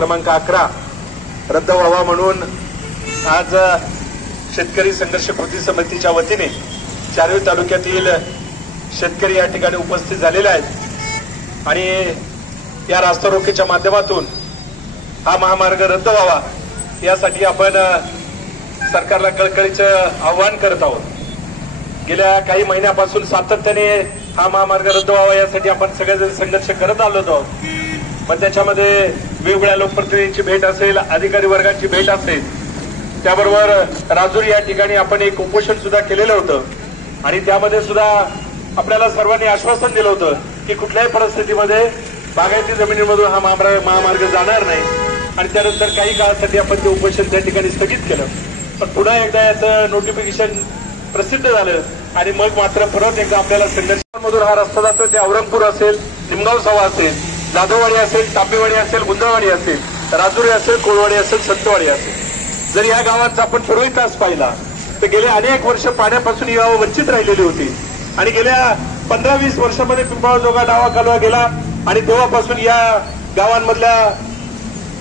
क्रमांक 11 रद्द व्हावा म्हणून आज शेतकरी संघर्ष कृती समितीच्या वतीने चारवी तालुक्यातील शेतकरी या ठिकाणी उपस्थित झालेले आहेत आणि या रास्ता रोकेच्या माध्यमातून हा महामार्ग रद्द व्हावा यासाठी आपण सरकारला कळकळीचं आव्हान करत आहोत। गेल्या काही महिन्यापासून सातत्याने हा महामार्ग रद्द व्हावा यासाठी आपण सगळेजण संघर्ष करत आलो आहोत। पण त्याच्यामध्ये वेगवेगळ्या लोकप्रतिनिधींची भेट असेल, अधिकारी वर्गाची भेट असेल, त्याबरोबर राजुरी या ठिकाणी आपण एक उपोषण सुद्धा केलेलं होतं आणि त्यामध्ये सुद्धा आपल्याला सर्वांनी आश्वासन दिलं होतं की कुठल्याही परिस्थितीमध्ये बागायती जमिनीमधून हा महामार्ग जाणार नाही आणि त्यानंतर काही काळासाठी आपण ते उपोषण त्या ठिकाणी स्थगित केलं। पण पुन्हा एकदा याचं नोटिफिकेशन प्रसिद्ध झालं आणि मग मात्र परत एकदा आपल्याला संघर्षामधून हा रस्ता जातो। ते औरंगपूर असेल, निमगाव सभा असेल, जाधववाडी असेल, तांबेवाडी असेल, गुंजाळवाडी असेल, राजुरी असेल, कोळवाडी असेल, संतवाडी असेल, जर या गावांचा आपण पूर्वी तास पाहिला तर गेले अनेक वर्ष पाण्यापासून ही गावं वंचित राहिलेली होती आणि गेल्या 15-20 वर्षामध्ये पिंपळाजोगा डावा कालवा गेला आणि तेव्हापासून या गावांमधल्या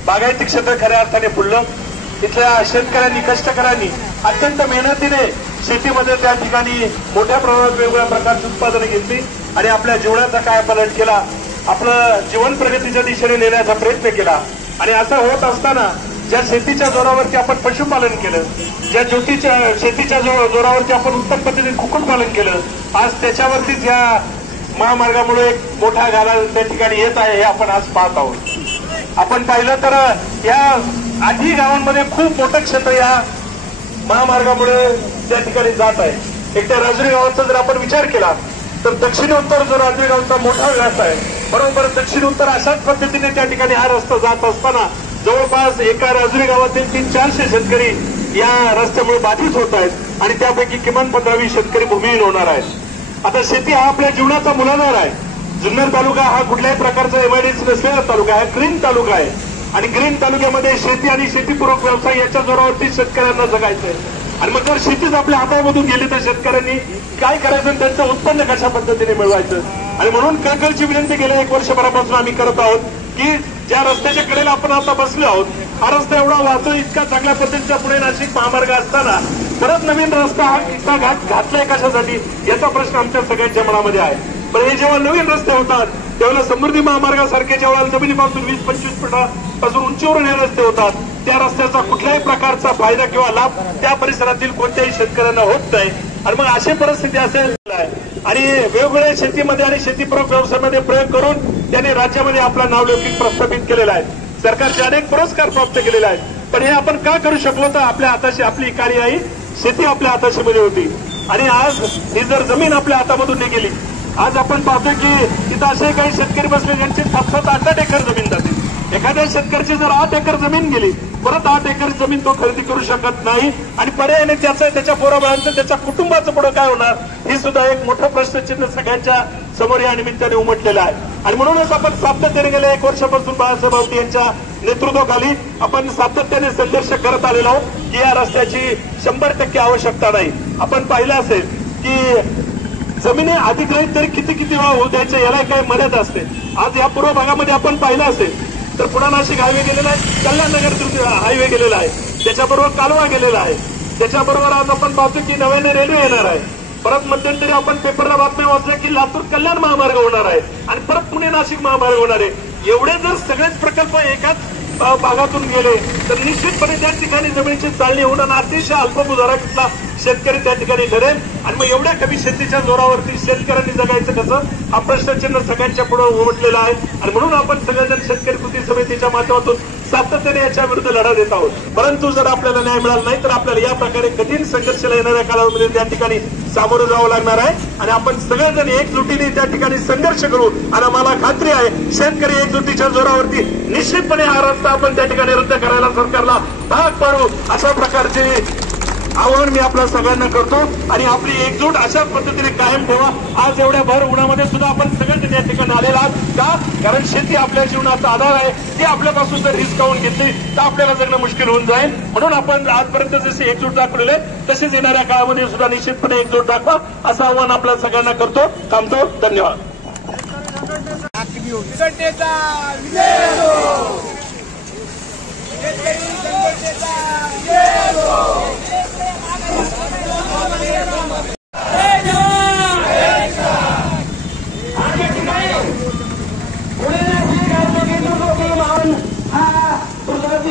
बागायती क्षेत्र खऱ्या अर्थाने फुललं। इथल्या शेतकऱ्यांनी, कष्टकऱ्यांनी अत्यंत मेहनतीने शेतीमध्ये त्या ठिकाणी मोठ्या प्रमाणात वेगवेगळ्या प्रकारची उत्पादने घेतली आणि आपल्या जीवनाचा कायापालट केला, आपलं जीवन प्रगतीच्या दिशेने नेण्याचा प्रयत्न केला। आणि असं होत असताना ज्या शेतीच्या जोरावरती आपण पशुपालन केलं, ज्या शेतीच्या जोरावरती आपण उत्तम पद्धतीने कुक्कुटपालन केलं, आज त्याच्यावरतीच या महामार्गामुळे एक मोठा गाळा त्या ठिकाणी येत आहे हे आपण आज पाहत आहोत। आपण पाहिलं तर या 8 गावांमध्ये खूप मोठं क्षेत्र या महामार्गामुळे त्या ठिकाणी जात आहे। एक त्या राजुरी गावाचा जर आपण विचार केला तर दक्षिण उत्तर जो राजुरी गावचा मोठा व्यास आहे, बरोबर दक्षिण उत्तर अशाच पद्धतीने त्या ठिकाणी हा रस्ता जात असताना जवळपास एका राजुरी गावातील 300-400 शेतकरी या रस्त्यामुळे बाधित होत आहेत आणि त्यापैकी किमान 15-20 शेतकरी भूमिहीन होणार आहेत। आता शेती हा आपल्या जीवनाचा मूलाधार आहे। जुन्नर तालुका हा कुठल्याही प्रकारचा एमआयडीसी नसलेला तालुका आहे, ग्रीन तालुका आहे आणि ग्रीन तालुक्यामध्ये शेती आणि शेतीपूरक व्यवसाय याच्या जोरावरती शेतकऱ्यांना जगायचंय। आणि मग जर शेतीच आपल्या हातामधून गेली तर शेतकऱ्यांनी काय करायचं, त्यांचं उत्पन्न कशा पद्धतीने मिळवायचं। आणि म्हणून कळकळीची विनंती गेल्या 1 वर्षभरापासून आम्ही करत आहोत की ज्या रस्त्याच्या कडेला आपण आता बसलो आहोत, हा रस्ता एवढा वाचो इतका चांगल्या पद्धतीचा पुणे नाशिक महामार्ग असताना परत नवीन रस्ता हा इतका घातलाय कशासाठी याचा प्रश्न आमच्या सगळ्यांच्या मनामध्ये आहे। पण हे जेव्हा नवीन रस्ते होतात त्यावेळेला समृद्धी महामार्गासारखे जेव्हा जमिनीपासून 20-25 फुटापासून उंचीवरून हे रस्ते होतात, त्या रस्त्याचा कुठल्याही प्रकारचा फायदा किंवा लाभ त्या परिसरातील कोणत्याही शेतकऱ्यांना होत नाही। आणि मग अशी परिस्थिती असेल आणि वेगवेगळ्या शेतीमध्ये आणि शेतीपूरक व्यवसायामध्ये प्रयोग करून त्यांनी राज्यामध्ये आपला नावलौकिक प्रस्थापित केलेला आहे। सरकारचे अनेक पुरस्कार प्राप्त केलेले आहेत। पण हे आपण का करू शकलो तर आपल्या हाताशी आपली काळी आई शेती आपल्या हाताशी मध्ये होती आणि आज ही जर जमीन आपल्या हातामधून नाही गेली, आज आपण पाहतो की इथं असे काही शेतकरी बसले ज्यांची 7-8 एकर जमीन जाते। एखाद्या शेतकऱ्याची जर 8 एकर जमीन गेली, परत 8 एकर जमीन तो खरेदी करू शकत नाही आणि पर्यायाने त्याच्या पोराबाळांचं, त्याच्या कुटुंबाचं पुढे काय होणार हे सुद्धा एक मोठं प्रश्नचिन्ह सगळ्यांच्या समोर या निमित्ताने उमटलेलं आहे। आणि म्हणूनच आपण सातत्याने गेल्या 1 वर्षापासून बाळासाहेब आवटी यांच्या नेतृत्वाखाली आपण सातत्याने संघर्ष करत आलेलो आहोत की या रस्त्याची 100% आवश्यकता नाही। आपण पाहिलं असेल की जमिनी अधिग्रहित तरी किती वेळा होऊ द्यायचे याला काही मर्यादा असते। आज या पूर्व भागामध्ये आपण पाहिलं असेल तर पुणे नाशिक हायवे गेलेला आहे, कल्याणनगर हायवे गेलेला आहे, त्याच्याबरोबर कालवा गेलेला आहे, त्याच्याबरोबर आज आपण पाहतो की नव्याने रेल्वे येणार आहे। परत मध्यंतरी आपण पेपरला बातम्या वाचल्या की लातूर कल्याण महामार्ग होणार आहे आणि परत पुणे नाशिक महामार्ग होणार आहे। एवढे जर सगळेच प्रकल्प एकाच भागातून गेले तर निश्चितपणे त्या ठिकाणी जमिनीची चालणी होणं अतिशय अल्पभूधारकला शेतकरी त्या ठिकाणी ठरेल। आणि मग एवढ्या कमी शेतीच्या जोरावरती शेतकऱ्यांनी जगायचं कसं हा प्रश्नचिन्ह सगळ्यांच्या पुढे उमटलेला आहे। आणि म्हणून आपण सगळेजण शेतकरी कृती समितीच्या माध्यमातून सातत्याने याच्या विरुद्ध लढा देत आहोत। परंतु जर आपल्याला न्याय मिळाला नाही तर आपल्याला या प्रकारे कठीण संघर्षाला येणाऱ्या कालावधीमध्ये त्या ठिकाणी सामोरं जावं लागणार आहे आणि आपण सगळेजण एकजुटीने त्या ठिकाणी संघर्ष करू। आणि मला खात्री आहे शेतकरी एकजुटीच्या जोरावरती निश्चितपणे हा रस्ता आपण त्या ठिकाणी रद्द करायला सरकारला भाग पाडू अशा प्रकारचे आवाहन मी आपल्या सगळ्यांना करतो आणि आपली एकजूट अशाच पद्धतीने कायम ठेवा। आज एवढ्या भर उन्हामध्ये सुद्धा आपण सगळ्यांनी त्या ठिकाणी आलेला आहात का, कारण शेती आपल्या जीवनाचा आधार आहे। ती आपल्यापासून जर हिसकावून घेतली तर आपल्याला जगणं मुश्किल होऊन जाईल। म्हणून आपण आजपर्यंत जशी एकजूट दाखवलेली आहे तसेच येणाऱ्या काळामध्ये सुद्धा निश्चितपणे एकजूट दाखवा असं आवाहन आपल्या सगळ्यांना करतो। थांबतो, धन्यवाद।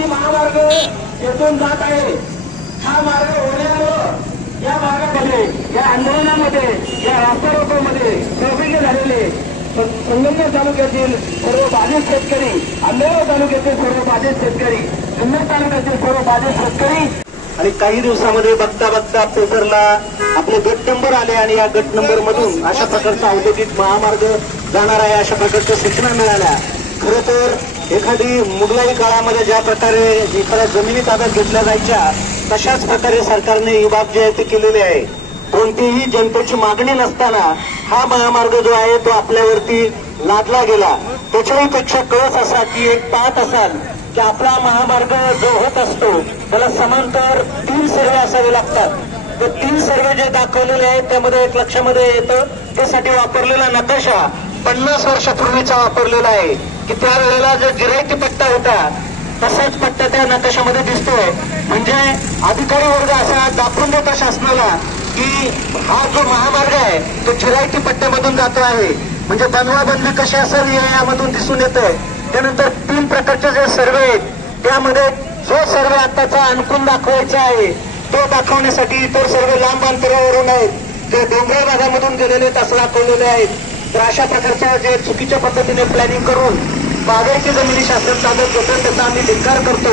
महामार्ग येथून जात आहे। हा मार्ग होण्यामुळे या भागामध्ये, या आंदोलनामध्ये, या रास्ता रोकोमध्ये सहभागी झालेले संगमनेर तालुक्यातील सर्व बाधित शेतकरी, आंबेगाव तालुक्यातील सर्व बाधित शेतकरी, जुन्नर तालुक्यातील सर्व बाधित शेतकरी आणि काही दिवसामध्ये बघता बघता पेपरला आपले गट नंबर आले आणि या गट नंबर मधून अशा प्रकारचा औद्योगिक महामार्ग जाणार आहे अशा प्रकारच्या सूचना मिळाल्या। खरं तर एखादी मुघलाई काळामध्ये ज्या प्रकारे एखाद्या जमिनी ताब्यात घेतल्या जायच्या तशाच प्रकारे सरकारने ही बाब जी आहे ती केलेली आहे। कोणतीही जनतेची मागणी नसताना हा महामार्ग जो आहे तो आपल्यावरती लादला गेला। त्याच्याही पेक्षा कळस असा की एक पाहत असाल की आपला महामार्ग जो होत असतो त्याला समांतर 3 सर्वे असावे लागतात। ते 3 सर्वे जे दाखवलेले आहेत त्यामध्ये एक लक्षामध्ये येतं त्यासाठी वापरलेला नकाशा 50 वर्षापूर्वीचा वापरलेला आहे की त्यावेळेला जो गिराईती पट्टा होता तसाच पट्टा त्या नकाशामध्ये दिसतोय। म्हणजे अधिकारी वर्ग असा दाखवून देतो शासनाला की हा जो महामार्ग आहे तो गिराईती पट्ट्यामधून जातो आहे। म्हणजे बनवाबंदी कशी असावी यामधून दिसून येतंय। त्यानंतर 3 प्रकारचे जे सर्वे आहेत त्यामध्ये जो सर्वे आताचा आणखून दाखवायचा आहे तो दाखवण्यासाठी इतर सर्वे लांब अंतरावरून आहेत, जे डोंगराळ भागामधून गेलेले आहेत असं दाखवलेले आहेत। तर अशा प्रकारच्या जे चुकीच्या पद्धतीने प्लॅनिंग करून बागायती जमिनी शासन ताब्यात घेतात त्याचा आम्ही धिक्कार करतो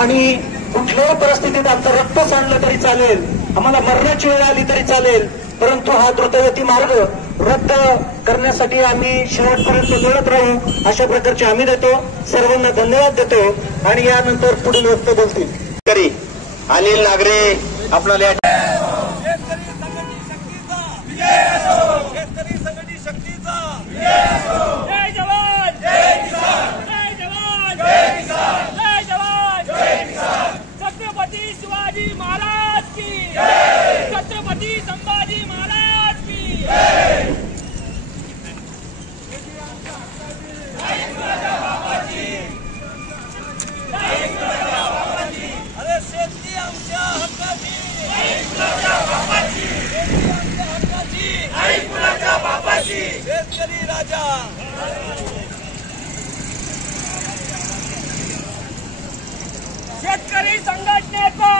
आणि कुठल्याही परिस्थितीत आमचं रक्त सांडलं तरी चालेल, आम्हाला मरणाची वेळ आली तरी चालेल, परंतु हा द्रुतगती मार्ग रद्द करण्यासाठी आम्ही शेवटपर्यंत लढत राहू अशा प्रकारची हमी देतो। सर्वांना धन्यवाद देतो आणि यानंतर पुढील वक्तव्य बोलतील अनिल नागरे आपल्याला छत्रपती शिवाजी महाराज की, छत्रपती संभाजी महाराज की। अरे शेतकरी आमच्या हक्काची, शेतकरी राजा। शेतकरी संघटनेचा